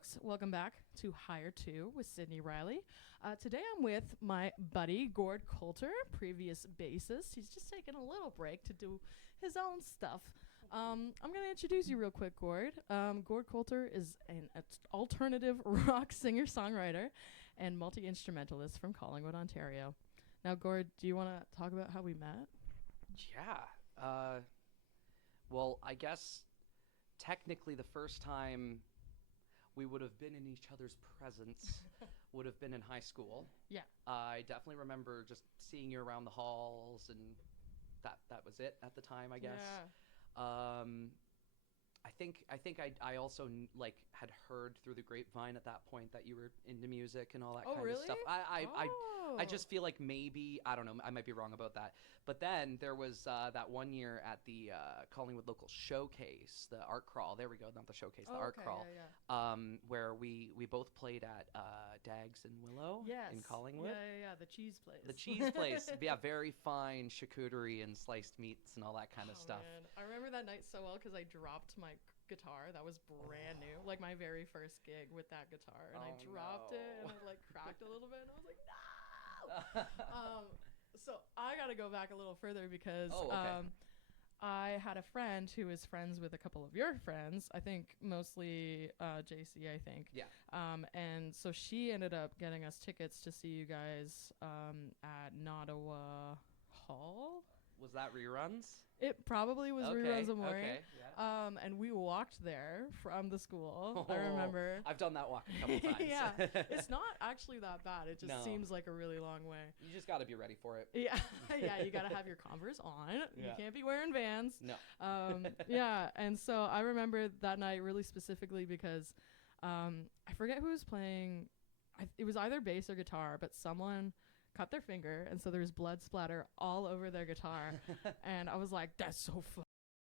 folks. Welcome back to Higher 2 with Sydney Riley. Today I'm with my buddy, Gord Coulter, previous bassist. He's just taking a little break to do his own stuff. I'm going to introduce you real quick, Gord. Gord Coulter is an alternative rock singer-songwriter and multi-instrumentalist from Collingwood, Ontario. Now, Gord, do you want to talk about how we met? Yeah. Well, I guess technically the first time we would have been in each other's presence would have been in high school. Yeah. I definitely remember just seeing you around the halls, and that was it at the time, I guess. Yeah. I also had heard through the grapevine at that point that you were into music and all that kind really? of stuff. I just feel like maybe, I don't know, I might be wrong about that. But then there was that one year at the Collingwood Local Showcase, the art crawl. There we go, not the showcase, the art crawl. Yeah. Where we both played at Dags and Willow in Collingwood. Yeah, the cheese place. The cheese place. Yeah, very fine charcuterie and sliced meats and all that kind of stuff. Man. I remember that night so well because I dropped my guitar. That was brand new. Like my very first gig with that guitar. And I dropped it and it like cracked a little bit and I was like, no! So I got to go back a little further because I had a friend who is friends with a couple of your friends. I think mostly JC, I think. Yeah. And so she ended up getting us tickets to see you guys at Nottawa Hall. Was that reruns? It probably was reruns of Maury. Okay, yeah. And we walked there from the school. I remember. I've done that walk a couple times. Yeah. It's not actually that bad. It just seems like a really long way. You just got to be ready for it. Yeah. Yeah, you got to have your Converse on. Yeah. You can't be wearing Vans. No. Yeah, and so I remember that night really specifically because I forget who was playing. It was either bass or guitar, but someone cut their finger, and so there's blood splatter all over their guitar. And I was like, that's so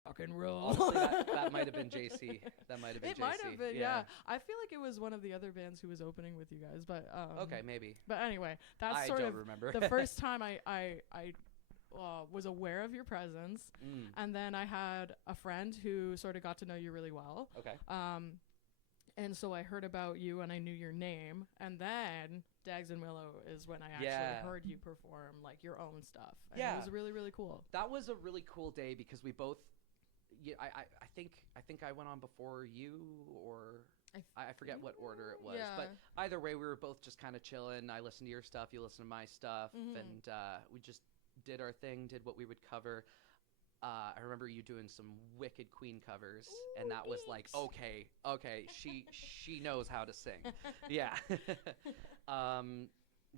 fucking roll. Honestly, that might have been JC. That might have been JC. It might have been, yeah. I feel like it was one of the other bands who was opening with you guys, but okay, maybe. But anyway, that's I sort don't of remember. the first time I was aware of your presence. And then I had a friend who sort of got to know you really well. Okay. And so I heard about you and I knew your name. And then Dags and Willow is when I actually heard you perform like your own stuff. And it was really, really cool. That was a really cool day because we both, I think I went on before you, or I forget what order it was. Yeah. But either way, we were both just kind of chilling. I listened to your stuff, you listened to my stuff, and we just did our thing, did what we would cover. I remember you doing some wicked Queen covers, and that was like, okay, she knows how to sing. Yeah.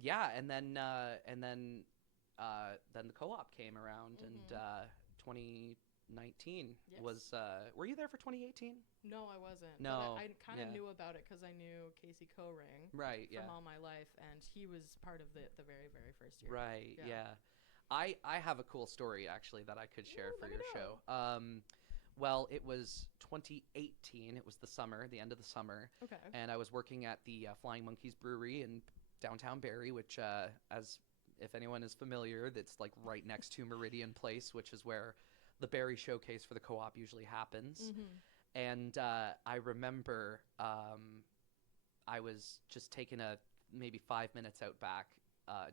Yeah, and then the co-op came around, and 2019 was. Were you there for 2018? No, I wasn't. No, but I kind of knew about it because I knew Casey Coring from all my life, and he was part of the very, very first year. Right. Yeah. I have a cool story actually that I could share for your show. Well, it was 2018. It was the summer, the end of the summer. Okay. And I was working at the Flying Monkeys Brewery in downtown Barrie, which, as if anyone is familiar, that's like right next to Meridian Place, which is where the Barrie showcase for the co-op usually happens. And I remember I was just taking maybe 5 minutes out back.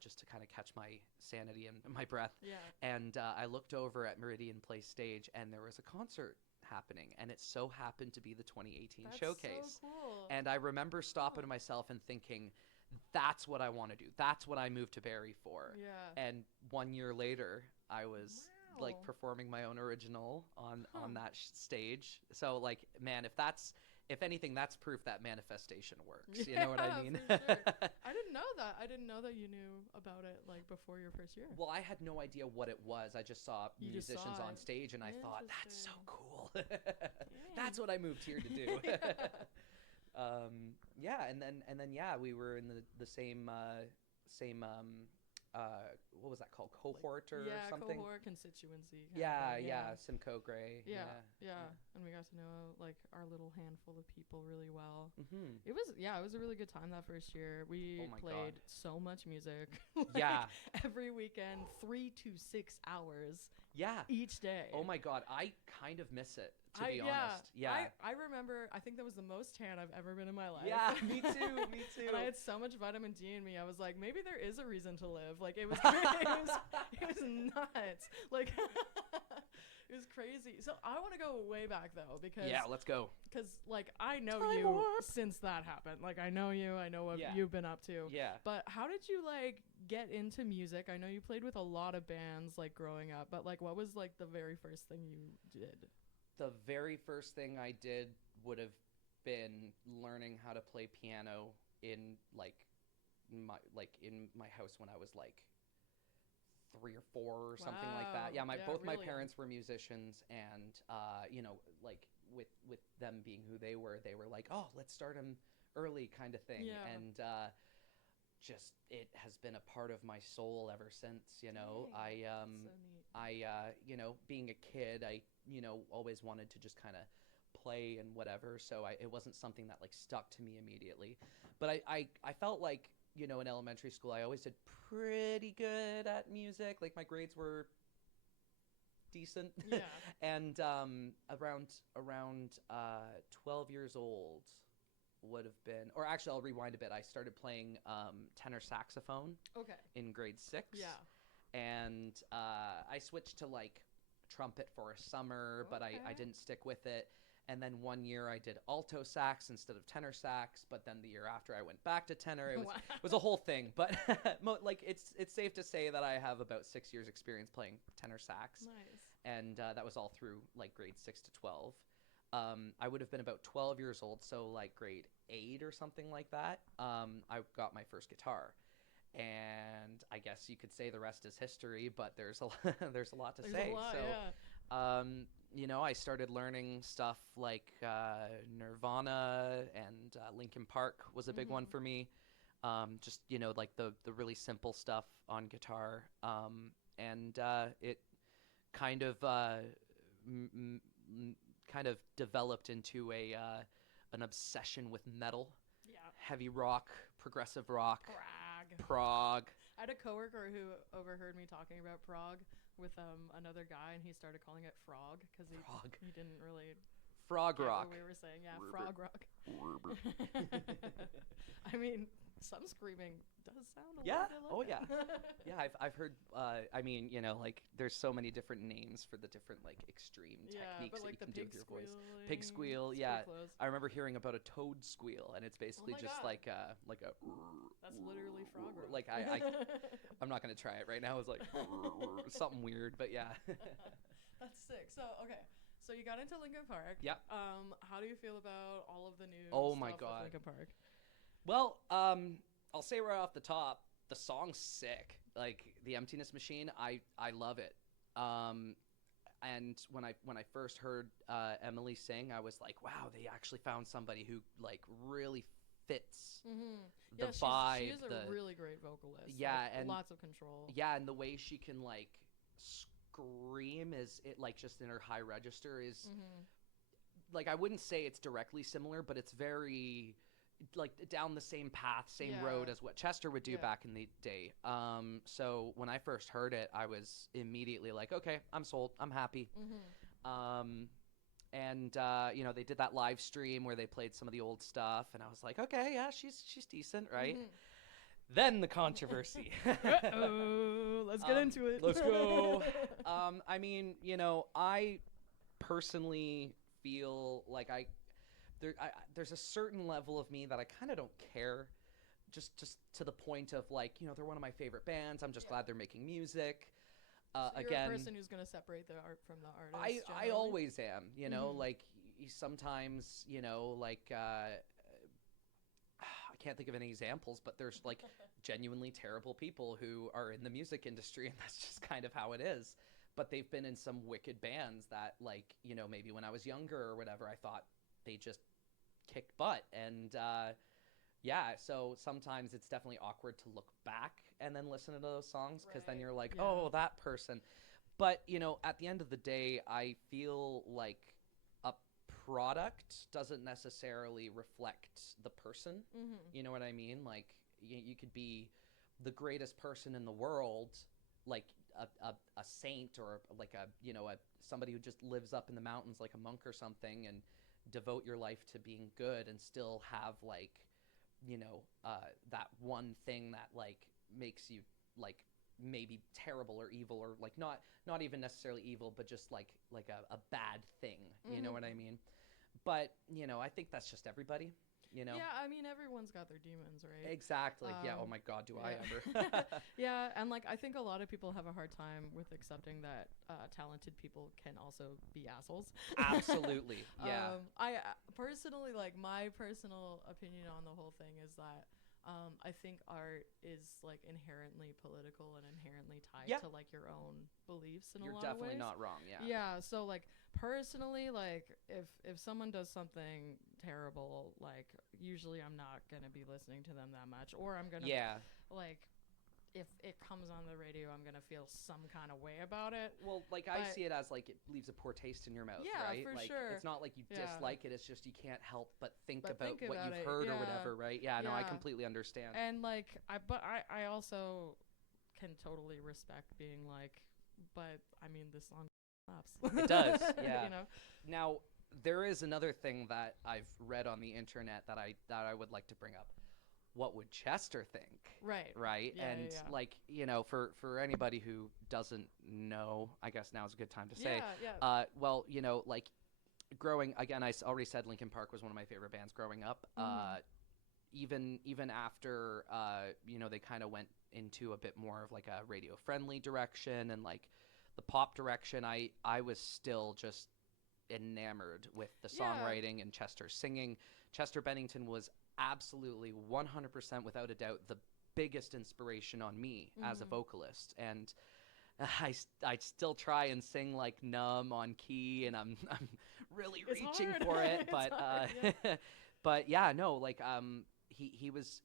Just to kind of catch my sanity and my breath. Yeah. And I looked over at Meridian Place stage, and there was a concert happening, and it so happened to be the 2018 showcase. That's so cool. And I remember stopping to myself and thinking, that's what I want to do. That's what I moved to Barrie for. Yeah. And 1 year later, I was like performing my own original on that stage. So like, man, if anything, that's proof that manifestation works. You know what I mean? For sure. I didn't know that. I didn't know that you knew about it like before your first year. Well, I had no idea what it was. I just saw musicians on stage, and I thought, that's so cool. That's what I moved here to do. And then we were in the same what was that called? Cohort or something? Yeah, cohort constituency. Simcoe Gray. Yeah. And we got to know like our little handful of people really well. It was a really good time that first year. We played so much music. Every weekend, 3 to 6 hours. Yeah. Each day. Oh my God, I kind of miss it. to be honest. Yeah. I remember, I think that was the most tan I've ever been in my life. Yeah, me too, me too. And I had so much vitamin D in me. I was like, maybe there is a reason to live. Like, it was it was nuts. Like, it was crazy. So I want to go way back, though, because... Yeah, let's go. Because, like, I know Time you warp. since that happened. Like, I know you. I know what Yeah. you've been up to. Yeah. But how did you, like, get into music? I know you played with a lot of bands, like, growing up. But, like, what was, like, the very first thing you did? The very first thing I did would have been learning how to play piano in my house when I was like 3 or 4 or something like that. Yeah, both my really parents were musicians, and you know, like with them being who they were like, oh, let's start them early, kind of thing. Yeah. And just it has been a part of my soul ever since. You know, Dang, that's so neat. you know, being a kid, I, you know, always wanted to just kind of play and whatever. So it wasn't something that like stuck to me immediately. But I felt like, you know, in elementary school, I always did pretty good at music. Like my grades were decent. Yeah. And around 12 years old would have been, or actually I'll rewind a bit. I started playing tenor saxophone Okay. in grade 6. Yeah. And I switched to like trumpet for a summer, but I Okay. didn't stick with it. And then one year I did alto sax instead of tenor sax, but then the year after I went back to tenor. It was Wow. it was a whole thing. But like it's safe to say that I have about 6 years experience playing tenor sax. Nice. And that was all through like grade 6 to 12. I would have been about 12 years old, so like grade 8 or something like that. I got my first guitar. And I guess you could say the rest is history, but there's a lot to There's say. a lot, So, yeah. you know, I started learning stuff like Nirvana and Linkin Park was a big one for me. Just, you know, like the really simple stuff on guitar. And it kind of kind of developed into an obsession with metal, Yeah. heavy rock, progressive rock, Prague. prog. I had a coworker who overheard me talking about Prague with another guy, and he started calling it frog because Prog. he didn't really Frog get rock. what we were saying. Yeah, Rubber. frog rock. I mean, some screaming does sound a Yeah. little bit Oh, like yeah. that. Yeah, I've heard. I mean, you know, like there's so many different names for the different like extreme Yeah, techniques but that like you the can do pig with your voice. squealing, Pig squeal, it's yeah. pretty close. I remember hearing about a toad squeal, and it's basically my just God. like a That's literally frog rock. like I'm not gonna try it right now. It's like something weird, but yeah. That's sick. So okay, so you got into Linkin Park. Yep. How do you feel about all of the new Oh my stuff with God. Linkin Park? Well, I'll say right off the top, the song's sick. Like the Emptiness Machine, I love it. And when I first heard Emily sing, I was like, wow, they actually found somebody who like really fits the Yeah, vibe. she is a really great vocalist. Yeah, like, and lots of control. yeah, and the way she can like scream is it like just in her high register is like I wouldn't say it's directly similar, but it's very like down the same path, same road Yeah. as what Chester would do Yeah. back in the day. So when I first heard it, I was immediately like, okay, I'm sold. I'm happy. And you know, they did that live stream where they played some of the old stuff, and I was like, okay, yeah, she's decent, right? Then the controversy. Oh, let's get into it. Let's go. I mean, you know, I personally feel like there's a certain level of me that I kind of don't care, just to the point of like, you know, they're one of my favorite bands. I'm just glad they're making music. So you're Again, a person who's gonna separate the art from the artist. I generally? always am, you know, like sometimes, you know, like I can't think of any examples, but there's like genuinely terrible people who are in the music industry, and that's just kind of how it is. But they've been in some wicked bands that, like, you know, maybe when I was younger or whatever, I thought they just kicked butt. And yeah, so sometimes it's definitely awkward to look back and then listen to those songs, because then Right, you're like, yeah. oh, that person. But, you know, at the end of the day, I feel like a product doesn't necessarily reflect the person. You know what I mean? Like, you could be the greatest person in the world, like a saint or like a somebody who just lives up in the mountains like a monk or something and devote your life to being good and still have like that one thing that like makes you like maybe terrible or evil or like not even necessarily evil but just like a bad thing. You know what I mean? But I think that's just everybody. Yeah, I mean, everyone's got their demons, right? Exactly. Yeah. Oh my God, do I ever? Yeah, and like I think a lot of people have a hard time with accepting that talented people can also be assholes. Absolutely. Yeah. I personally, like, my personal opinion on the whole thing is that I think art is like inherently political and inherently tied to like your own beliefs in a lot of ways. You're definitely not wrong. Yeah. Yeah. So like personally, like if someone does something terrible, like usually I'm not gonna be listening to them that much, or I'm gonna like if it comes on the radio, I'm gonna feel some kind of way about it. Well, like I see it as like it leaves a poor taste in your mouth, right? For like, sure. It's not like you dislike it; it's just you can't help but think about what about you've it. heard or whatever, right? Yeah, no, I completely understand. And like, I also can totally respect being like, but I mean, this song slaps. It does, yeah. Now there is another thing that I've read on the internet that I would like to bring up. What would Chester think? Right. Yeah, and like, for anybody who doesn't know, I guess now's a good time to say, well, like growing, again, I already said Linkin Park was one of my favorite bands growing up. Even after, they kind of went into a bit more of like a radio friendly direction and like the pop direction, I was still just enamored with the songwriting and Chester's singing. Chester Bennington was absolutely 100% without a doubt the biggest inspiration on me as a vocalist, and I still try and sing like Numb on key, and I'm really reaching for it, but but yeah, no, like he was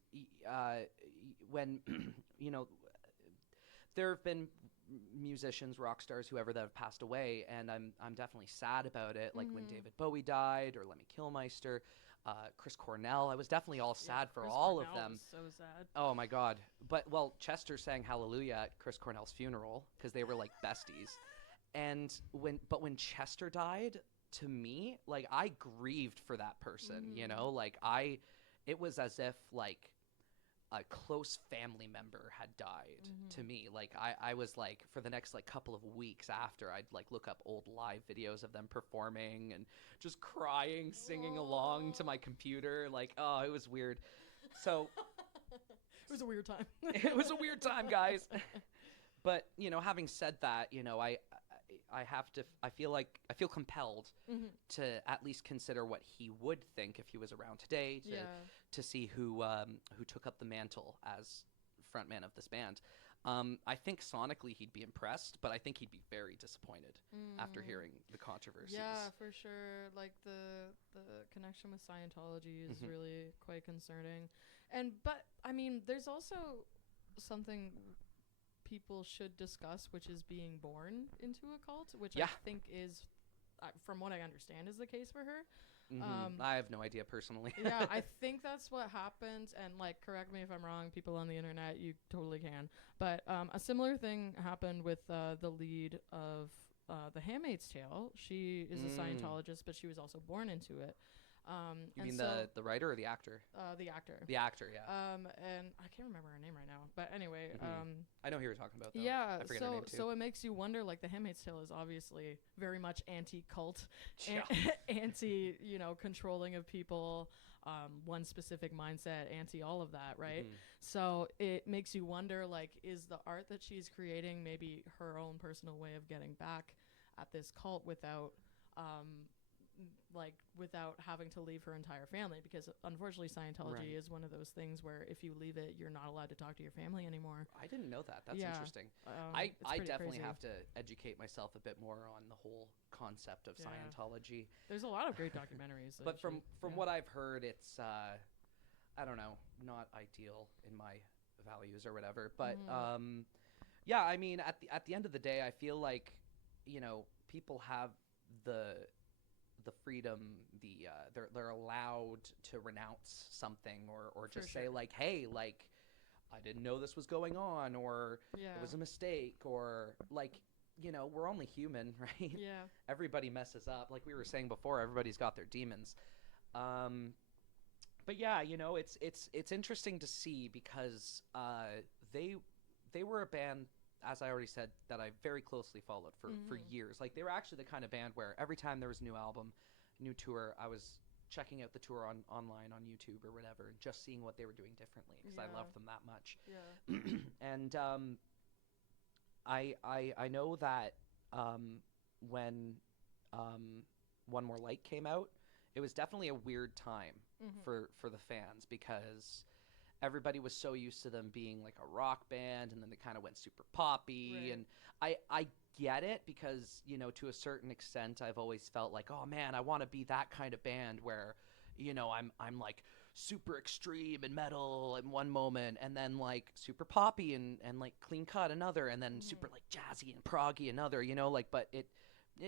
when there have been musicians, rock stars, whoever that have passed away, and I'm definitely sad about it, like when David Bowie died or Lemmy Kilmister. Chris Cornell. I was definitely all sad for all of them. Was so sad. Oh my God. But Chester sang Hallelujah at Chris Cornell's funeral because they were like besties. And when Chester died, to me, like I grieved for that person, like it was as if like a close family member had died to me. Like I was like, for the next like couple of weeks after, I'd like look up old live videos of them performing and just crying, singing along to my computer. Like, oh, it was weird. So it was a weird time. It was a weird time, guys. But, having said that, I feel compelled to at least consider what he would think if he was around today to see who took up the mantle as frontman of this band. I think sonically he'd be impressed, but I think he'd be very disappointed after hearing the controversies. Yeah, for sure. Like the connection with Scientology is really quite concerning. But I mean, there's also something people should discuss, which is being born into a cult, which I think is, from what I understand, is the case for her. I have no idea personally. Yeah, I think that's what happened, and like, correct me if I'm wrong, people on the internet, you totally can. But a similar thing happened with the lead of The Handmaid's Tale. She is a Scientologist, but she was also born into it. You mean the writer or the actor? The actor. The actor, yeah. And I can't remember her name right now, but anyway. I know who you're talking about, though. Yeah, I forget her name, too. So it makes you wonder, like, The Handmaid's Tale is obviously very much anti-cult, anti, controlling of people, one specific mindset, anti all of that, right? So it makes you wonder, like, is the art that she's creating maybe her own personal way of getting back at this cult without having to leave her entire family, because unfortunately Scientology is one of those things where if you leave it, you're not allowed to talk to your family anymore. I didn't know that. That's interesting. I definitely have to educate myself a bit more on the whole concept of Scientology. There's a lot of great documentaries. But from what I've heard, it's I don't know, not ideal in my values or whatever. But yeah, I mean, at the end of the day, I feel like people have the freedom, they're allowed to renounce something or just say like, hey, like I didn't know this was going on, or it was a mistake, or like, we're only human, right? Yeah. Everybody messes up. Like we were saying before, everybody's got their demons. But yeah, it's interesting to see because they were a band, as I already said, that I very closely followed for years. Like they were actually the kind of band where every time there was a new album, new tour, I was checking out the tour online on YouTube or whatever, and just seeing what they were doing differently because I loved them that much. Yeah. And I know that when One More Light came out, it was definitely a weird time for the fans because everybody was so used to them being like a rock band, and then they kind of went super poppy. Right. And I get it because, to a certain extent, I've always felt like, oh man, I want to be that kind of band where, I'm like super extreme and metal in one moment, and then like super poppy and like clean cut another, and then super like jazzy and proggy another, but it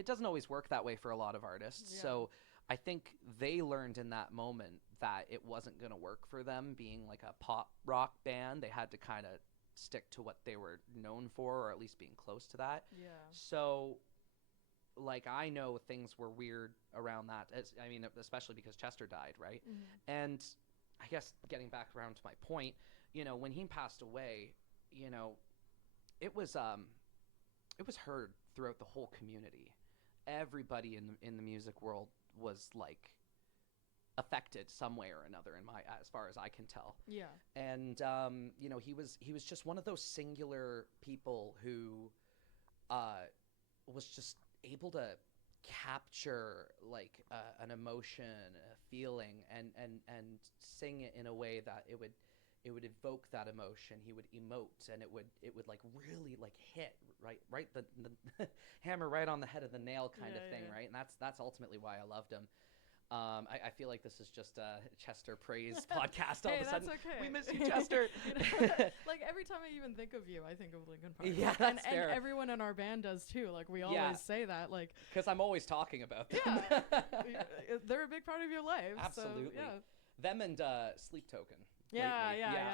doesn't always work that way for a lot of artists. Yeah. So I think they learned in that moment that it wasn't going to work for them being like a pop rock band. They had to kind of stick to what they were known for, or at least being close to that. Yeah. So, like, I know things were weird around that. Especially because Chester died, right? And I guess getting back around to my point, when he passed away, it was heard throughout the whole community. Everybody in the music world was like affected some way or another, as far as I can tell. Yeah. And he was just one of those singular people who was just able to capture like an emotion, a feeling, and sing it in a way that it would evoke that emotion. He would emote, and it would like really like hit right the hammer right on the head of the nail kind of thing, right? And that's ultimately why I loved him. I feel like this is just a Chester praise podcast. All Hey, of a sudden, that's okay. we miss you, Chester. Like every time I even think of you, I think of Linkin Park. Yeah, that's and fair. everyone in our band does too. Like we always say that. Like because I'm always talking about them. Yeah, they're a big part of your life. Absolutely. So, yeah. Them and Sleep Token. Yeah.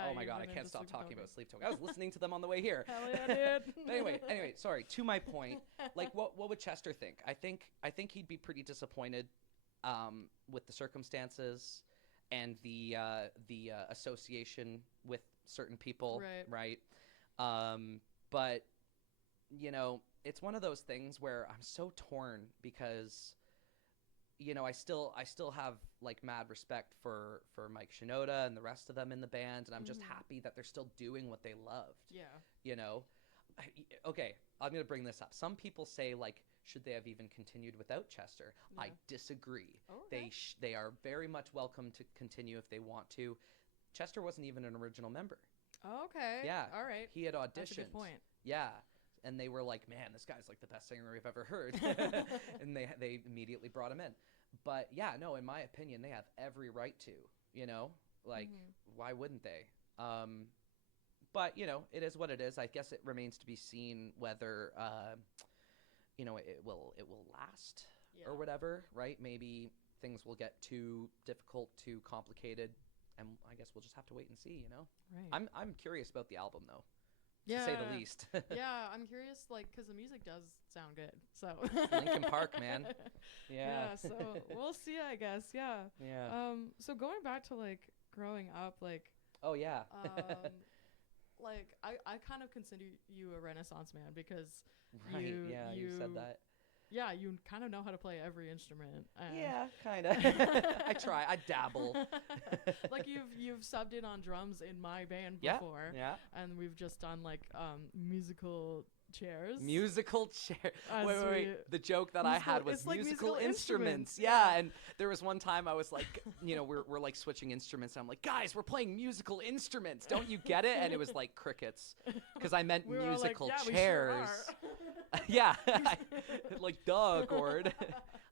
Oh my God, I can't stop talking about Sleep Token. I was listening to them on the way here. Hell yeah, dude. anyway, sorry. To my point, like, what would Chester think? I think he'd be pretty disappointed with the circumstances and the association with certain people, right? But it's one of those things where I'm so torn because I still have like mad respect for Mike Shinoda and the rest of them in the band, and I'm just happy that they're still doing what they loved. Yeah. Okay, I'm gonna bring this up. Some people say like, should they have even continued without Chester? Yeah. I disagree. Okay. They are very much welcome to continue if they want to. Chester wasn't even an original member. Okay. Yeah. All right. He had auditioned. That's a good point. Yeah. And they were like, man, this guy's like the best singer we've ever heard. And they immediately brought him in. But yeah, no, in my opinion, they have every right to, like, why wouldn't they? But, it is what it is. I guess it remains to be seen whether, it will last or whatever, right? Maybe things will get too difficult, too complicated, and I guess we'll just have to wait and see, Right. I'm curious about the album, though. To say the least. Yeah, I'm curious, like, because the music does sound good. So Linkin Park, man. Yeah. So we'll see, I guess. Yeah. Yeah. So going back to like growing up, like. Oh yeah. Like I kind of consider you a Renaissance man because. Right. You said that. Yeah, you kind of know how to play every instrument. Yeah, kind of. I try. I dabble. Like you've subbed in on drums in my band before. Yeah. And we've just done like musical chairs. Musical chair. Wait. The joke that I had was like musical instruments. Yeah. And there was one time I was like, we're like switching instruments. And I'm like, guys, we're playing musical instruments. Don't you get it? And it was like crickets because I meant musical chairs. We sure are. Like duh, Gord.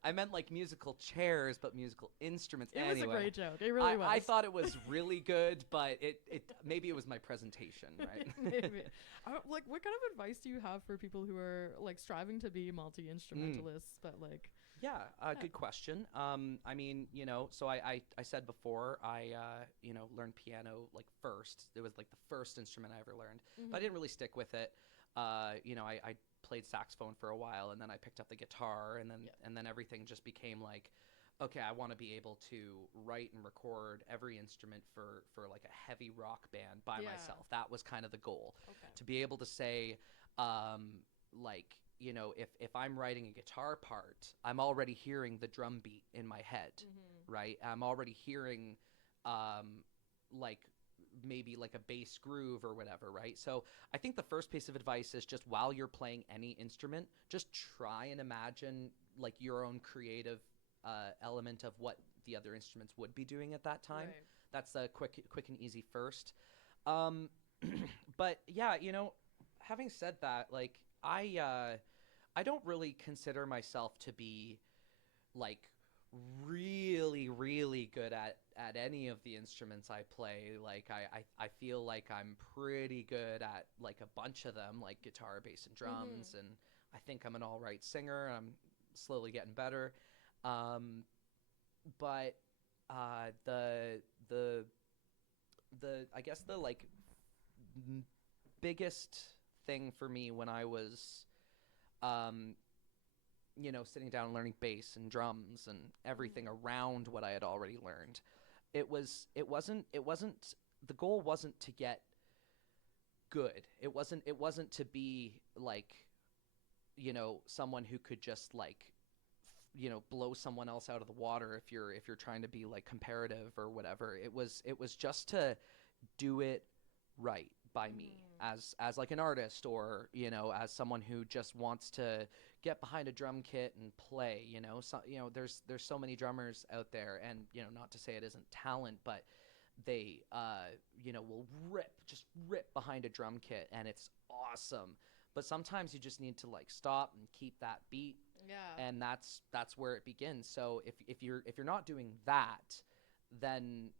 I meant like musical chairs, but musical instruments. It was a great joke. It really was. I thought it was really good, but it maybe it was my presentation, right? Maybe. Like, what kind of advice do you have for people who are like striving to be multi-instrumentalists, but like Good question. I mean, so I said before, learned piano like first. It was like the first instrument I ever learned, but I didn't really stick with it. I played saxophone for a while, and then I picked up the guitar, and then everything just became like, okay, I want to be able to write and record every instrument for like a heavy rock band by myself. That was kind of the goal, to be able to say, like, if I'm writing a guitar part, I'm already hearing the drum beat in my head, right? I'm already hearing, like, maybe like a bass groove or whatever, right? So I think the first piece of advice is just while you're playing any instrument, just try and imagine like your own creative element of what the other instruments would be doing at that time. Right. That's the quick and easy first. But yeah, having said that, like I don't really consider myself to be like really good at any of the instruments I play. Like I feel like I'm pretty good at like a bunch of them, like guitar, bass, and drums, and I think I'm an all right singer. I'm slowly getting better. But the I guess the like biggest thing for me when I was sitting down and learning bass and drums and everything around what I had already learned, it wasn't the goal wasn't to get good. It wasn't to be like someone who could just like blow someone else out of the water if you're trying to be like comparative or whatever. It was just to do it right by me as like an artist, or as someone who just wants to get behind a drum kit and play. There's so many drummers out there, and not to say it isn't talent, but they will rip behind a drum kit, and it's awesome. But sometimes you just need to like stop and keep that beat. Yeah. And that's where it begins. So if you're not doing that, then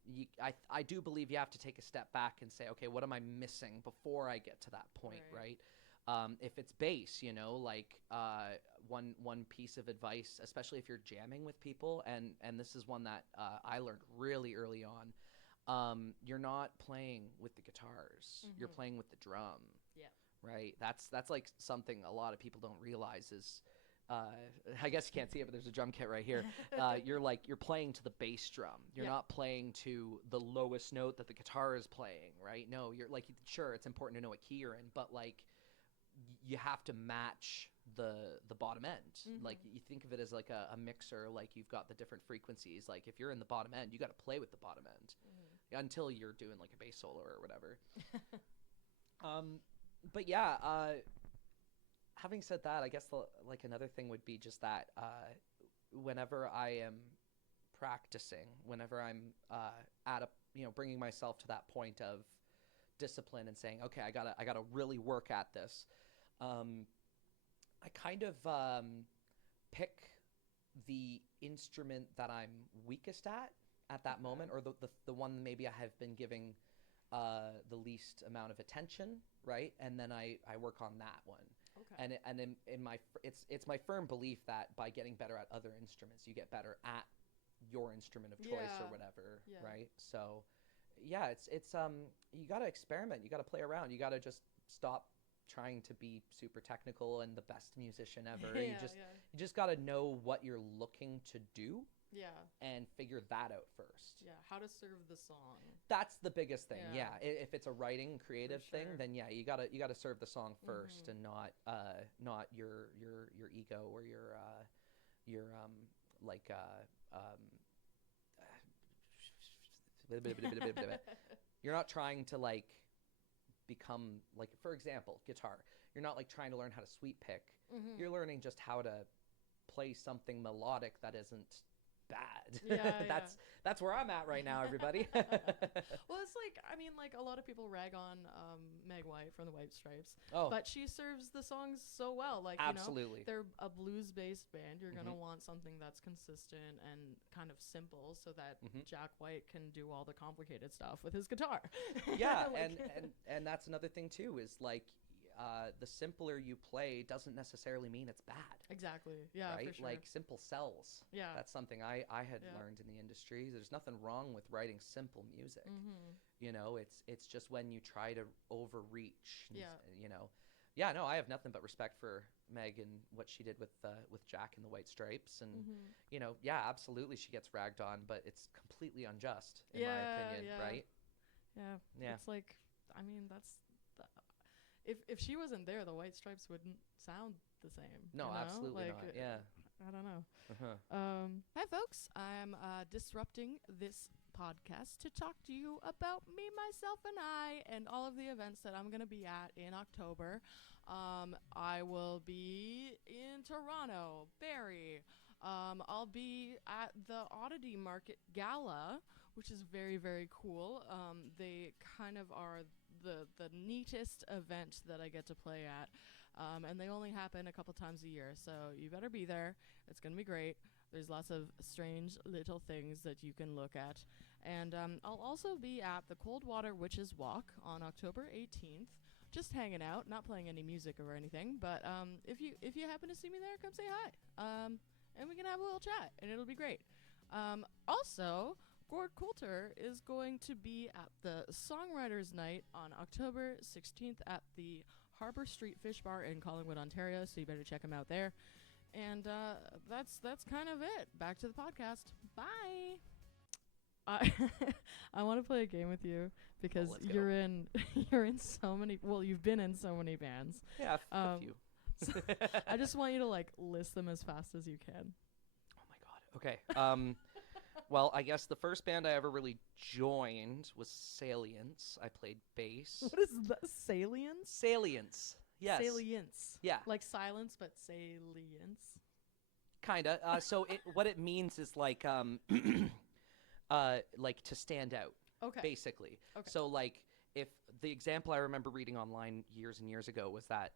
I do believe you have to take a step back and say, okay, what am I missing before I get to that point, right? If it's bass, like one piece of advice, especially if you're jamming with people, and this is one that I learned really early on, you're not playing with the guitars, you're playing with the drum. Yeah. Right? That's like something a lot of people don't realize is, I guess you can't see it, but there's a drum kit right here. You're playing to the bass drum. You're not playing to the lowest note that the guitar is playing, right? No, you're like, sure, it's important to know what key you're in, but like you have to match the bottom end. Like you think of it as like a mixer, like you've got the different frequencies. Like if you're in the bottom end, you got to play with the bottom end until you're doing like a bass solo or whatever. But yeah, having said that, I guess like another thing would be just that whenever I am practicing, whenever I'm at a bringing myself to that point of discipline and saying, okay, I gotta really work at this. I kind of pick the instrument that I'm weakest at that moment, or the one maybe I have been giving the least amount of attention, right? And then I work on that one. Okay. And in my it's my firm belief that by getting better at other instruments, you get better at your instrument of choice or whatever, right? So yeah, it's you got to experiment, you got to play around, you got to just stop trying to be super technical and the best musician ever. You just got to know what you're looking to do. Yeah. And figure that out first. Yeah, how to serve the song. That's the biggest thing. Yeah. If it's a writing creative thing, then yeah, you gotta serve the song first, and not your ego or your like you're not trying to like become like, for example, guitar. You're not like trying to learn how to sweep pick. You're learning just how to play something melodic that isn't bad. That's where I'm at right now, everybody. Well, it's like, I mean, like a lot of people rag on Meg White from the White Stripes, but she serves the songs so well. Like, absolutely, they're a blues-based band. You're gonna want something that's consistent and kind of simple, so that Jack White can do all the complicated stuff with his guitar. Yeah, like, and that's another thing too, is like the simpler you play doesn't necessarily mean it's bad. Exactly. Yeah, right? for sure. Like simple sells. Yeah. That's something I had learned in the industry. There's nothing wrong with writing simple music. You know, it's just when you try to overreach. You know. Yeah, no, I have nothing but respect for Meg and what she did with Jack and the White Stripes, and you know, yeah, absolutely, she gets ragged on, but it's completely unjust in my opinion, right? Yeah. It's like, I mean, if she wasn't there, the White Stripes wouldn't sound the same. No, you know? absolutely like, not. Yeah. I don't know. Hi, folks. I'm disrupting this podcast to talk to you about me, myself, and I, and all of the events that I'm going to be at in October. I will be in Toronto, Barrie. I'll be at the Oddity Market Gala, which is very, very cool. They kind of are the neatest event that I get to play at. And they only happen a couple times a year, so you better be there. It's going to be great. There's lots of strange little things that you can look at. And I'll also be at the Coldwater Witches Walk on October 18th, just hanging out, not playing any music or anything. But if you happen to see me there, come say hi. And we can have a little chat, and it'll be great. Also, Gord Coulter is going to be at the Songwriters Night on October 16th at the Harbor Street Fish Bar in Collingwood, Ontario, so you better check him out there. And that's kind of it. Back to the podcast. Bye. I want to play a game with you because you're in so many. Well, you've been in so many bands. Yeah, a few. So I just want you to like list them as fast as you can. Oh my god. Okay. Well, I guess the first band I ever really joined was Salience. I played bass. What is that? Salience? Salience. Yes. Salience. Yeah. Like silence, but salience. Kinda. So what it means is like to stand out. Okay. Basically. Okay. So like if the example I remember reading online years and years ago was that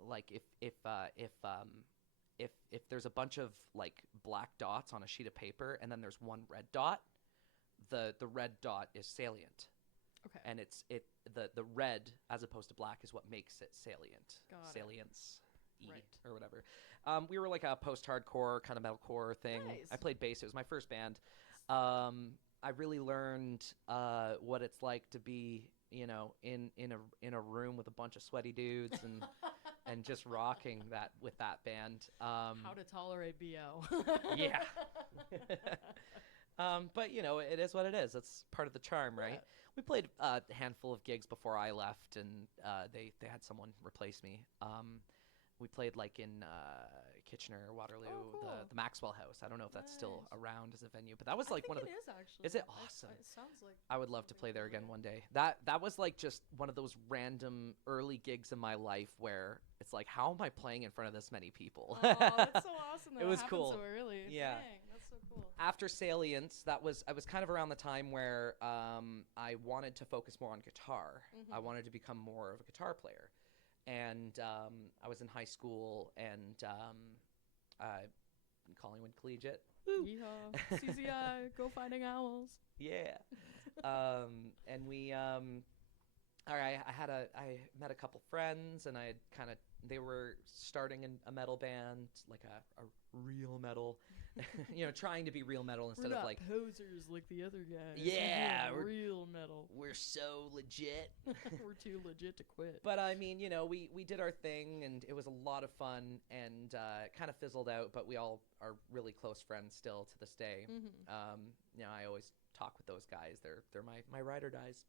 like if there's a bunch of like black dots on a sheet of paper and then there's one red dot, the red dot is salient. Okay. And the red as opposed to black is what makes it salient. Salience. Right. Or whatever. We were like a post-hardcore kind of metalcore thing. Nice. I played bass. It was my first band. I really learned what it's like to be, you know, in a room with a bunch of sweaty dudes and and just rocking that with that band. How to tolerate BO. Yeah. But you know, it is what it is. That's part of the charm, right? Yeah. We played a handful of gigs before I left, and they had someone replace me. We played like in Kitchener, Waterloo, the Maxwell House. I don't know if that's still around as a venue, but that was like one of the. It is actually. Is it awesome? It sounds like. I would love to play there again one day. That was like just one of those random early gigs in my life where it's like, how am I playing in front of this many people? Oh, that's so awesome! That it was cool. So early. Yeah. Dang, that's so cool. After Salience, I was kind of around the time where I wanted to focus more on guitar. Mm-hmm. I wanted to become more of a guitar player. And I was in high school and Collingwood Collegiate. Yeehaw. CCI, go Fighting Owls. Yeah. And we, all right, I met a couple friends and they were starting a metal band, like a real metal, you know, trying to be real metal instead of like posers like the other guys. Yeah, we're real metal. We're so legit. We're too legit to quit. But I mean, you know, we did our thing and it was a lot of fun and kind of fizzled out. But we all are really close friends still to this day. Mm-hmm. You know, I always talk with those guys. They're my ride or dies.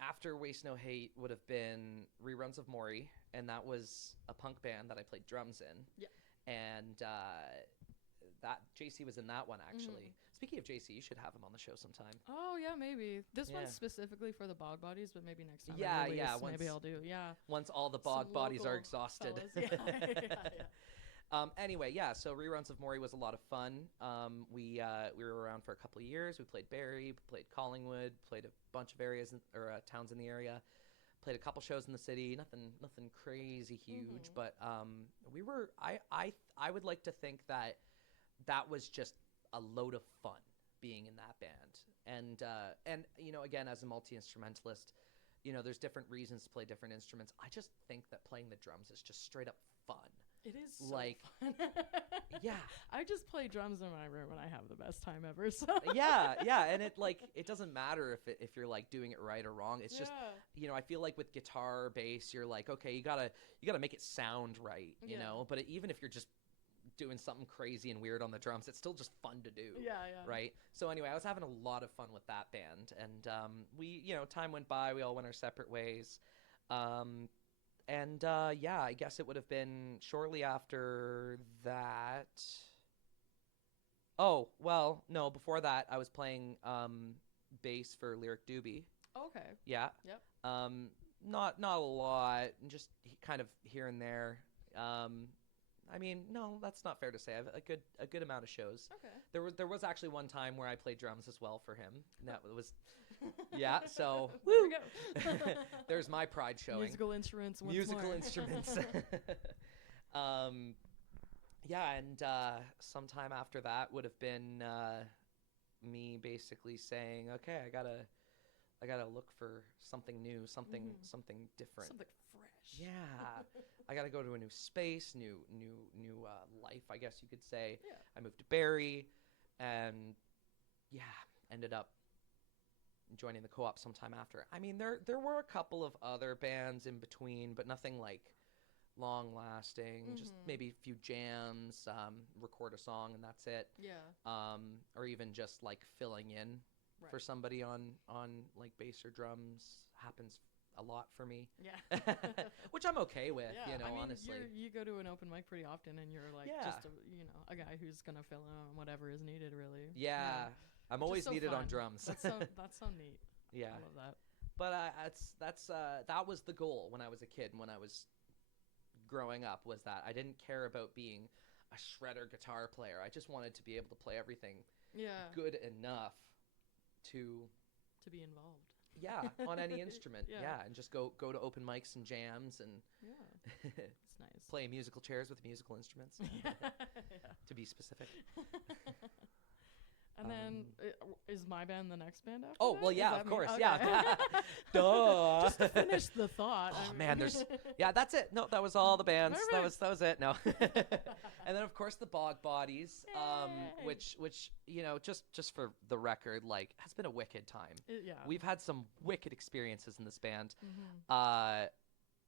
After Waste No Hate would have been Reruns of Maury, and that was a punk band that I played drums in. Yeah. And that JC was in that one, actually. Mm-hmm. Speaking of JC, you should have him on the show sometime. Oh, yeah, maybe. This one's specifically for the bog bodies, but maybe next time. Yeah. Maybe I'll do, Once all the bog bodies are exhausted. Anyway, so Reruns of Maury was a lot of fun. We were around for a couple of years. We played Barrie, played Collingwood, played a bunch of areas towns in the area. Played a couple shows in the city. Nothing crazy huge, but we were. I would like to think that was just a load of fun being in that band. And you know, again, as a multi-instrumentalist, there's different reasons to play different instruments. I just think that playing the drums is just straight up fun. It is so Like, fun. yeah. I just play drums in my room and I have the best time ever. So Yeah, and it doesn't matter if you're like doing it right or wrong. It's just I feel like with guitar or bass, you're like, okay, you gotta make it sound right, you know. But even if you're just doing something crazy and weird on the drums, it's still just fun to do. Yeah. Right. So anyway, I was having a lot of fun with that band, and we, time went by, we all went our separate ways. I guess it would have been shortly after that. Oh, well, no, before that, I was playing bass for Lyric Doobie. Okay. Yeah. Yep. Not a lot, just kind of here and there. No, that's not fair to say. I have a good amount of shows. Okay. There was actually one time where I played drums as well for him. That was yeah. So there we go. There's my pride showing. Musical instruments. Musical instruments. Sometime after that would have been me basically saying, okay, I gotta look for something new, something different, something fresh. Yeah. I gotta go to a new space, new life, I guess you could say. Yeah. I moved to Barrie, and ended up joining the Co-op sometime after. I mean, there were a couple of other bands in between, but nothing like long lasting. Just maybe a few jams, record a song, and that's it. Yeah. Or even just like filling in for somebody on like bass or drums happens a lot for me. Yeah. Which I'm okay with, I mean, honestly. You go to an open mic pretty often, and you're like just a guy who's gonna fill in on whatever is needed, really. Yeah. I'm always so needed fun. on drums. That's so neat. Yeah. I love that. But that was the goal when I was a kid and when I was growing up, was that I didn't care about being a shredder guitar player. I just wanted to be able to play everything good enough to be involved. Yeah, on any instrument. Yeah. And just go to open mics and jams and it's nice. Play musical chairs with musical instruments. To be specific. And then, is my band the next band after Oh, that? well, yeah, of course, okay. yeah. Duh. Just to finish the thought. Oh, man, that's it. No, that was all the bands. Perfect. That was it. No. And then, of course, the Bog Bodies, which just for the record, like, has been a wicked time. We've had some wicked experiences in this band.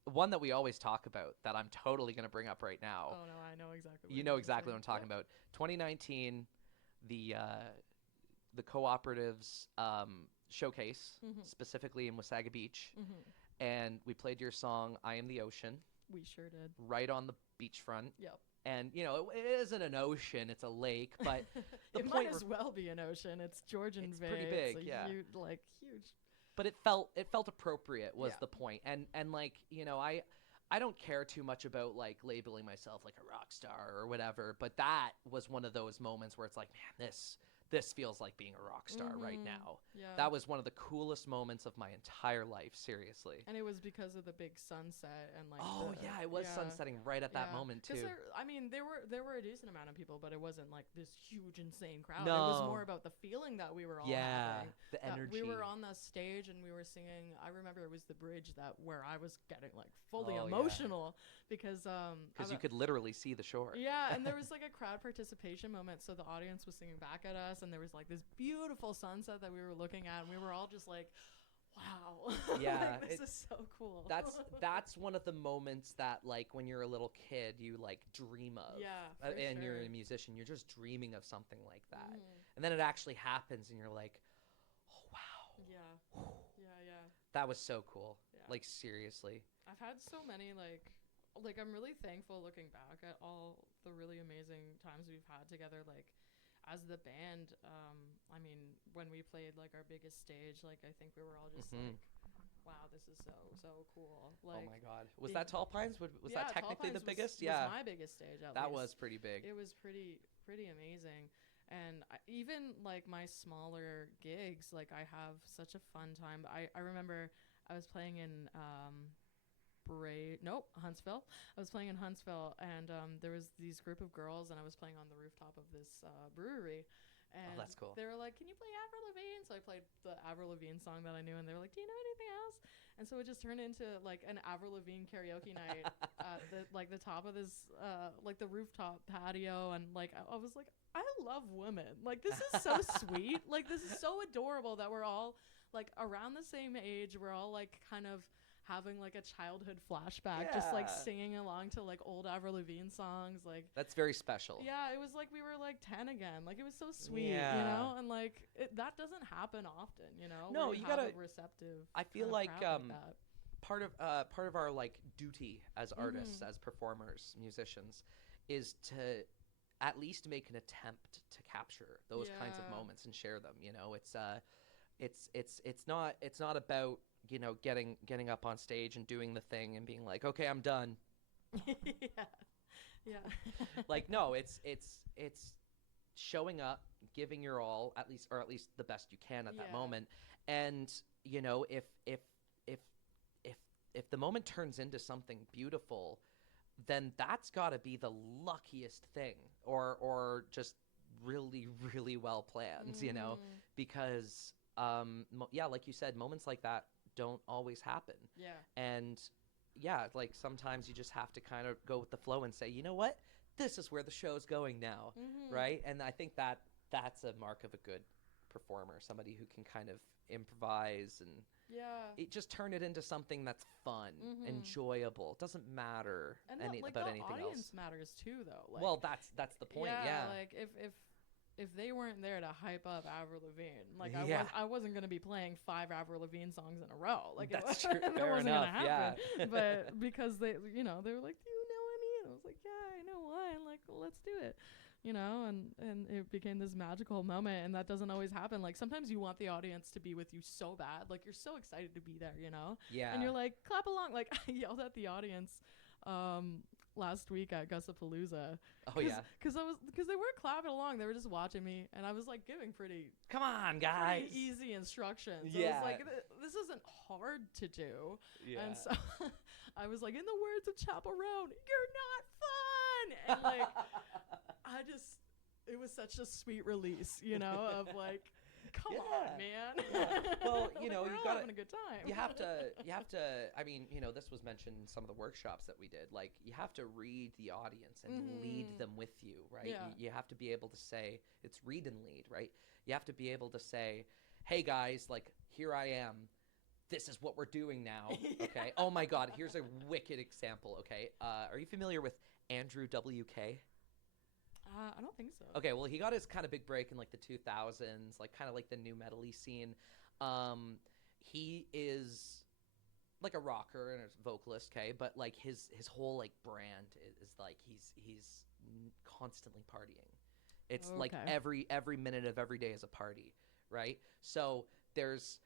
One that we always talk about that I'm totally going to bring up right now. Oh, no, I know exactly. You know exactly what I'm talking about. 2019... the cooperatives showcase, specifically in Wasaga Beach, and we played your song "I Am the Ocean." We sure did. Right on the beachfront. Yep. And it isn't an ocean; it's a lake. But the it point might as well be an ocean. It's Georgian Bay. It's pretty big, huge. But it felt appropriate. Was the point. And like I don't care too much about like labeling myself like a rock star or whatever, but that was one of those moments where it's like, man, this feels like being a rock star right now. Yeah. That was one of the coolest moments of my entire life, seriously. And it was because of the big sunset and like it was sunsetting right at that moment too. There were a decent amount of people, but it wasn't like this huge insane crowd. No. It was more about the feeling that we were all having. The energy. We were on the stage and we were singing. I remember it was the bridge where I was getting like fully emotional because you could literally see the shore. Yeah, and there was like a crowd participation moment, so the audience was singing back at us, and there was like this beautiful sunset that we were looking at, and we were all just like, wow. Yeah. Like, this is so cool. That's one of the moments that like when you're a little kid you like dream of. Yeah. And you're a musician, you're just dreaming of something like that. And then it actually happens and you're like, oh wow. Yeah. Yeah. That was so cool. Yeah. Like seriously. I've had so many like I'm really thankful looking back at all the really amazing times we've had together, like as the band. I mean, when we played like our biggest stage, like I think we were all just like, wow, this is so cool. Like, oh my god, was that Tall Pines? Was that technically the biggest? Was my biggest stage. That was pretty big. It was pretty amazing. And even like my smaller gigs, like I have such a fun time. I remember I was playing in Huntsville. I was playing in Huntsville, and there was these group of girls, and I was playing on the rooftop of this brewery, And that's cool. they were like, "Can you play Avril Lavigne?" So I played the Avril Lavigne song that I knew, and they were like, "Do you know anything else?" And so it just turned into like an Avril Lavigne karaoke night at the top of this like the rooftop patio, and like I was like, I love women. Like this is so sweet. Like this is so adorable that we're all like around the same age. We're all like kind of having like a childhood flashback, just like singing along to like old Avril Lavigne songs. Like that's very special. Yeah, it was like we were like 10 again. Like it was so sweet, you know, and like that doesn't happen often, you know. No, you gotta receptive. I feel like that. part of our like duty as artists, as performers, musicians, is to at least make an attempt to capture those kinds of moments and share them. You know, it's not about, you know, getting up on stage and doing the thing and being like, okay, I'm done. yeah. Like, no, it's showing up, giving your all, at least the best you can at that moment. And, you know, if the moment turns into something beautiful, then that's got to be the luckiest thing, or just really, really well planned, you know, because like you said, moments like that don't always happen. And like sometimes you just have to kind of go with the flow and say, you know what, this is where the show's going now, right? And I think that's a mark of a good performer, somebody who can kind of improvise and just turn it into something that's fun, enjoyable. It doesn't matter about anything else. The audience matters too, though. Like, well, that's the point. Like if they weren't there to hype up Avril Lavigne, like I wasn't gonna be playing 5 Avril Lavigne songs in a row. Like that's true. It Fair wasn't enough. gonna happen. But because they were like, "Do you know any?" And I was like, "Yeah, I know one." Like, well, let's do it. You know, and it became this magical moment, and that doesn't always happen. Like sometimes you want the audience to be with you so bad, like you're so excited to be there, you know. And you're like, clap along. Like I yelled at the audience last week at Gussapalooza. Because they weren't clapping along, they were just watching me, and I was like giving come on guys, pretty easy instructions. I was like, this isn't hard to do. And so I was like, in the words of Chaperone, you're not fun. And like it was such a sweet release, you know, of like, come on, man. Well, you know, we're you all gotta having a good time. you have to I mean, you know, this was mentioned in some of the workshops that we did. Like, you have to read the audience and lead them with you, right? You have to be able to say, it's read and lead, right? You have to be able to say, hey guys, like, here I am, this is what we're doing now. Okay. Oh my god, here's a wicked example. Okay, are you familiar with Andrew WK? I don't think so. Okay, well, he got his kind of big break in like the 2000s, like kind of like the new metal-y scene. He is like a rocker and a vocalist, okay, but like his whole like brand is like he's constantly partying. It's like every minute of every day is a party, right? So there's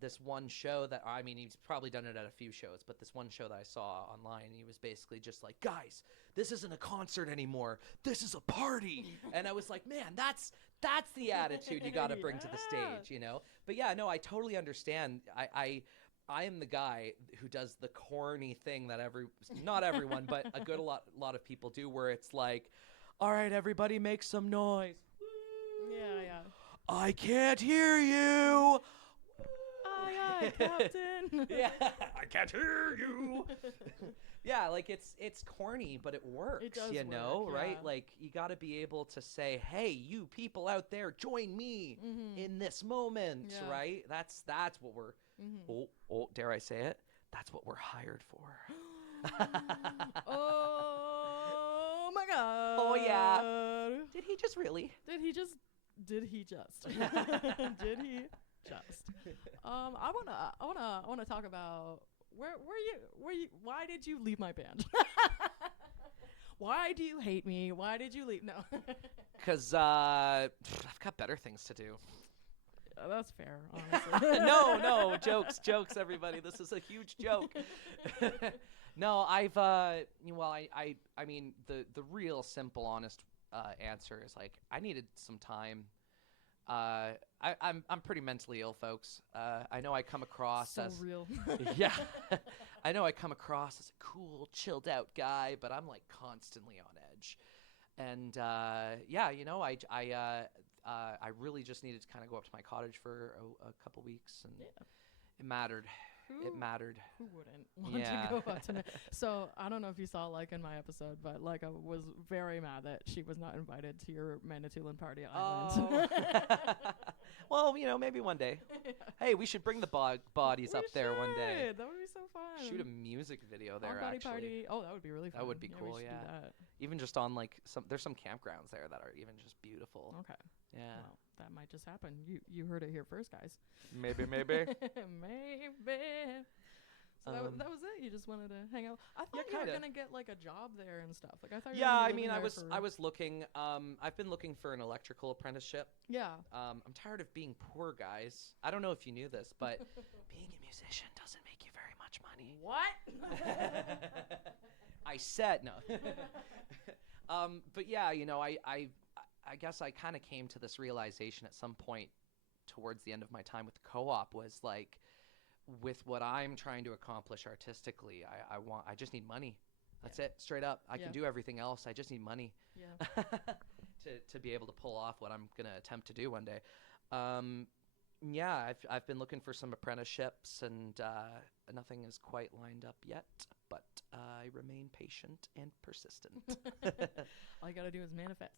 this one show that, I mean, he's probably done it at a few shows, but this one show that I saw online, he was basically just like, guys, this isn't a concert anymore, this is a party. And I was like, man, that's the attitude you got to bring to the stage, you know? But yeah, no, I totally understand. I am the guy who does the corny thing that not everyone, but a lot of people do, where it's like, all right, everybody make some noise. Yeah. I can't hear you. Aye, Captain. Yeah, I can't hear you. Yeah, like it's corny, but it works. It does you know, work, right? Like, you got to be able to say, "Hey, you people out there, join me in this moment," right? That's what we're. Oh, dare I say it? That's what we're hired for. Oh my god. Oh yeah. Did he just really? Did he just? Did he just? I wanna talk about where you why did you leave my band? Why do you hate me? Why did you leave? No. Because I've got better things to do. Yeah, that's fair, honestly. No, jokes, everybody. This is a huge joke. No, I mean, the real simple, honest answer is like, I needed some time. I'm pretty mentally ill, folks. I know I come across so as real. Yeah, I know I come across as a cool, chilled out guy, but I'm like constantly on edge. And yeah, you know, I really just needed to kind of go up to my cottage for a couple weeks, and it mattered. It mattered. Who wouldn't want to go up to me? So I don't know if you saw in my episode, but I was very mad that she was not invited to your Manitoulin party island. Oh. Well, you know, maybe one day. Yeah. Hey, we should bring the bodies up there one day. That would be so fun. Shoot a music video there, body actually. Party. Oh, that would be really fun. That would be we cool, should yeah. do that. Even just on there's some campgrounds there that are even just beautiful. Okay. Yeah. Well, that might just happen. You heard it here first, guys. Maybe. Maybe. So that was it. You just wanted to hang out. I thought you were gonna get a job there and stuff. I thought. Yeah, I mean, I was looking. I've been looking for an electrical apprenticeship. Yeah. I'm tired of being poor, guys. I don't know if you knew this, but being a musician doesn't make you very much money. What? I said no. But yeah, you know, I guess I kind of came to this realization at some point towards the end of my time with the co-op was with what I'm trying to accomplish artistically, I just need money. That's it, straight up. I can do everything else. I just need money. Yeah. to be able to pull off what I'm gonna attempt to do one day. Yeah, I've been looking for some apprenticeships, and nothing is quite lined up yet. But I remain patient and persistent. All you gotta do is manifest.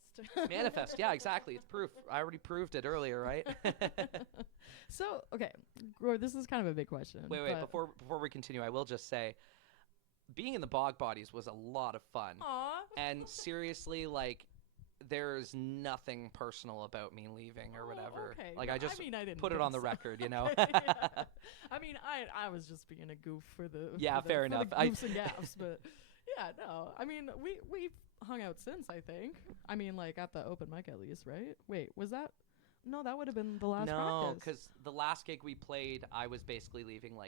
Manifest, yeah, exactly. It's proof. I already proved it earlier, right? So, okay, Gord, this is kind of a big question. Wait. Before we continue, I will just say, being in the Bog Bodies was a lot of fun. Aww. And seriously, there's nothing personal about me leaving or whatever. Okay. I just I didn't put it on the record, you know. Yeah. I mean, I was just being a goof for the fair enough. The goofs and gaffs, but yeah, no. I mean, we hung out since, I think. I mean, at the open mic at least, right? Wait, was that? No, that would have been the last practice. No, because the last gig we played, I was basically leaving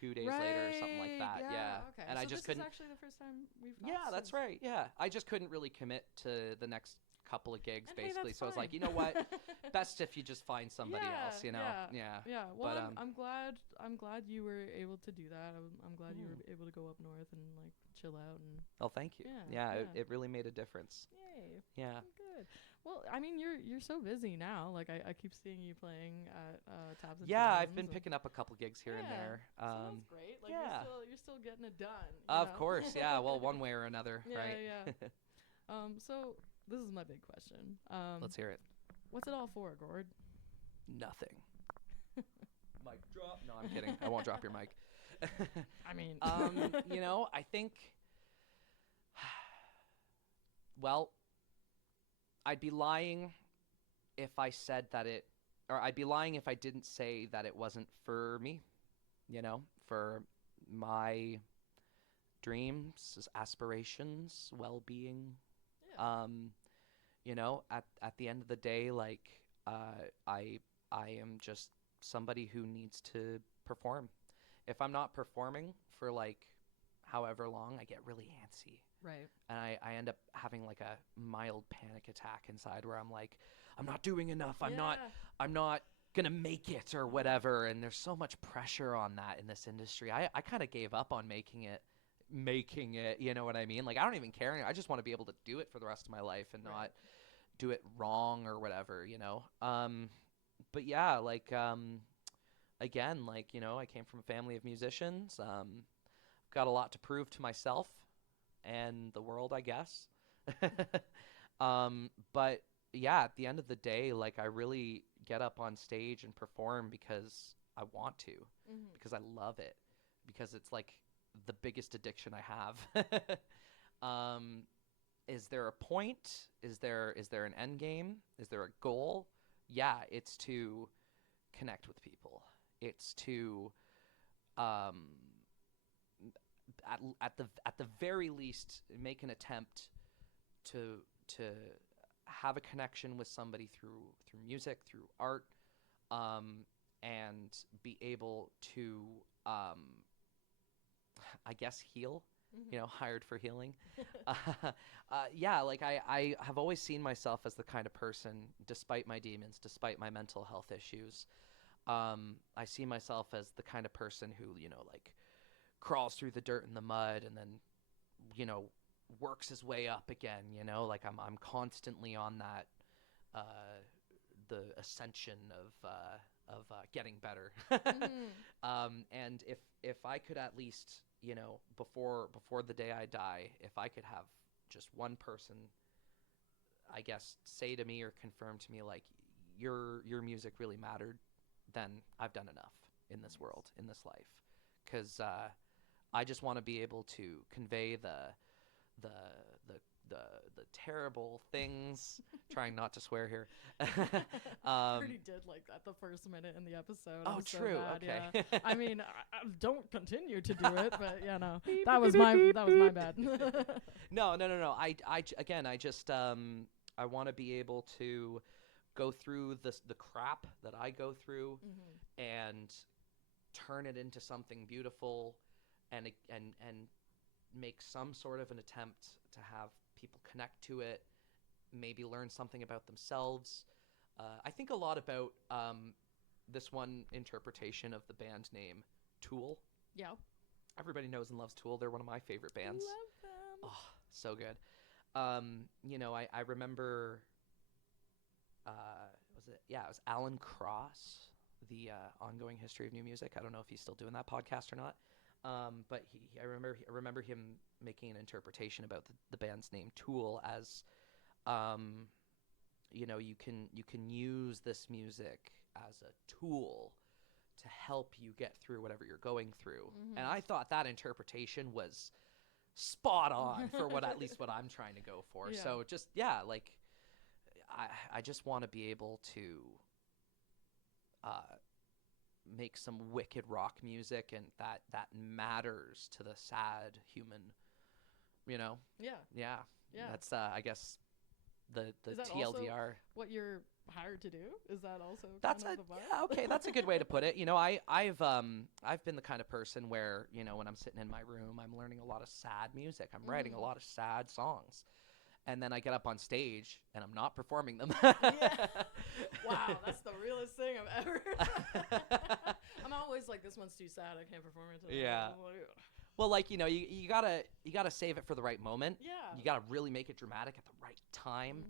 2 days later or something like that. Yeah. Okay. And so I just this couldn't. is actually the first time we've. Yeah, that's right. Yeah, I just couldn't really commit to the next couple of gigs, and basically. Hey, so I was like, you know what? Best if you just find somebody else, you know. Yeah. Well, but, I'm glad you were able to do that. I'm glad you were able to go up north and chill out and. Oh, thank you. Yeah. It really made a difference. Yay. Yeah. Good. Well, I mean, you're so busy now. I keep seeing you playing at Tabs and Yeah, Tunes I've been picking up a couple gigs here and there. So that's great. You're still getting it done. Of course, yeah. Well, one way or another, right? Yeah. So this is my big question. Let's hear it. What's it all for, Gord? Nothing. Mic drop. No, I'm kidding. I won't drop your mic. I mean, you know, I think. Well, I'd be lying if I said that I'd be lying if I didn't say that it wasn't for me, you know, for my dreams, aspirations, well-being. Yeah. You know, at the end of the day, I am just somebody who needs to perform. If I'm not performing for however long, I get really antsy. Right. And I end up having a mild panic attack inside where I'm I'm not doing enough. I'm not gonna make it or whatever. And there's so much pressure on that in this industry. I kind of gave up on making it, you know what I mean? I don't even care. I just want to be able to do it for the rest of my life and not do it wrong or whatever, you know? But yeah, again, you know, I came from a family of musicians. Got a lot to prove to myself and the world, I guess. But yeah, at the end of the day, I really get up on stage and perform because I want to, because I love it, because it's the biggest addiction I have. Is there a point? Is there an end game? Is there a goal? Yeah, it's to connect with people. It's to at the very least make an attempt to have a connection with somebody through music, through art, and be able to I guess heal. You know, hired for healing. Yeah, I have always seen myself as the kind of person, despite my demons, despite my mental health issues, I see myself as the kind of person who, you know, crawls through the dirt and the mud and then, you know, works his way up again, you know, like I'm constantly on that the ascension of getting better. And if I could at least, you know, before the day I die, if I could have just one person, I guess, say to me or confirm to me like your music really mattered, then I've done enough in this world, in this life. 'Cause I just want to be able to convey the terrible things, trying not to swear here. Already did like that the first minute in the episode. Oh, It was so true. bad, Okay. Yeah. I mean, I don't continue to do it, but yeah, no, that was my bad. No. Again, I just I want to be able to go through the crap that I go through and turn it into something beautiful, and make some sort of an attempt to have people connect to it, maybe learn something about themselves. I think a lot about this one interpretation of the band name, Tool. Yeah. Everybody knows and loves Tool. They're one of my favorite bands. Love them. Oh, so good. You know, I remember, it was Alan Cross, the Ongoing History of New Music. I don't know if he's still doing that podcast or not. But I remember him making an interpretation about the band's name Tool as, you know, you can use this music as a tool to help you get through whatever you're going through. And I thought that interpretation was spot on for at least what I'm trying to go for. Yeah. So just, like, I just want to be able to make some wicked rock music, and that matters to the sad human, you know? Yeah. That's I guess the Is that TLDR. also what you're hired to do? Is that also That's kind of the vibe? yeah, okay, that's a good way to put it. You know, I've been the kind of person where, you know, when I'm sitting in my room, I'm learning a lot of sad music. I'm writing a lot of sad songs. And then I get up on stage and I'm not performing them. Yeah. Wow, that's the realest thing I've ever heard. I'm always like, this one's too sad, I can't perform it. Yeah. Well, like, you know, you gotta save it for the right moment. Yeah. You gotta really make it dramatic at the right time.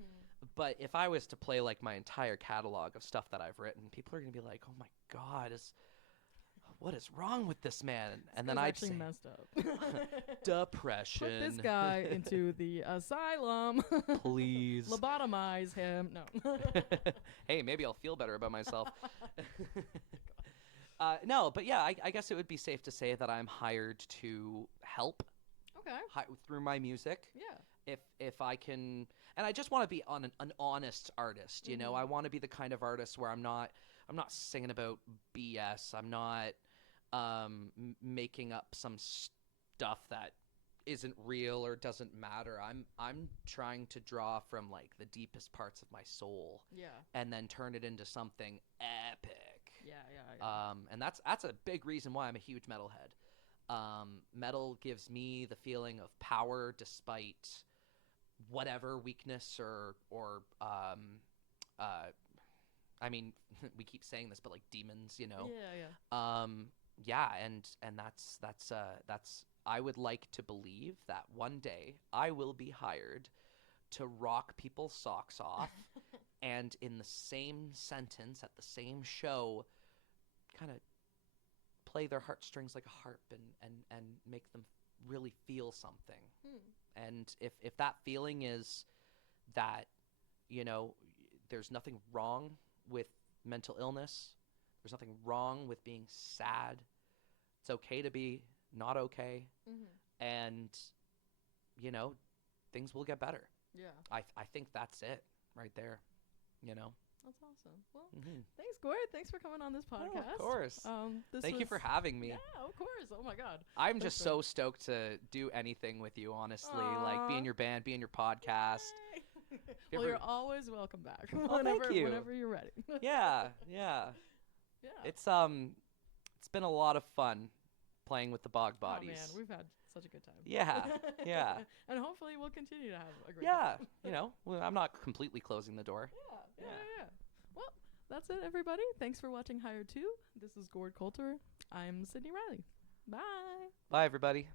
But if I was to play like my entire catalog of stuff that I've written, people are gonna be like, "Oh my God, what is wrong with this man?" And then I'd say, messed up. depression. Put this guy into the asylum. Please. Lobotomize him. No. Hey, maybe I'll feel better about myself. No, but yeah, I guess it would be safe to say that I'm hired to help. Okay. Through my music. Yeah. If I can, and I just want to be an honest artist, you know. I want to be the kind of artist where I'm not singing about BS. I'm not making up some stuff that isn't real or doesn't matter. I'm trying to draw from like the deepest parts of my soul. Yeah. And then turn it into something epic. Yeah. And that's a big reason why I'm a huge metalhead. Metal gives me the feeling of power despite whatever weakness or I mean, we keep saying this, but like demons, you know. Yeah. And that's I would like to believe that one day I will be hired to rock people's socks off and in the same sentence at the same show kind of play their heartstrings like a harp and make them really feel something. And if that feeling is that, you know, there's nothing wrong with mental illness, there's nothing wrong with being sad, it's okay to be not okay, and, you know, things will get better. Yeah. I think that's it right there, you know. That's awesome. Well, thanks, Gord. Thanks for coming on this podcast. Oh, of course. Thank you for having me. Yeah, of course. Oh my God. I'm just so stoked to do anything with you, honestly. Like be in your band, be in your podcast. Well, you're always welcome back. Oh, thank you. Whenever you're ready. Yeah. Yeah. It's been a lot of fun playing with the Bog Bodies. Oh man, we've had such a good time. Yeah. And hopefully we'll continue to have a great time. You know, I'm not completely closing the door. Yeah. Well, that's it, everybody. Thanks for watching Hired 2. This is Gord Coulter. I'm Sydney Riley. Bye. Bye, everybody.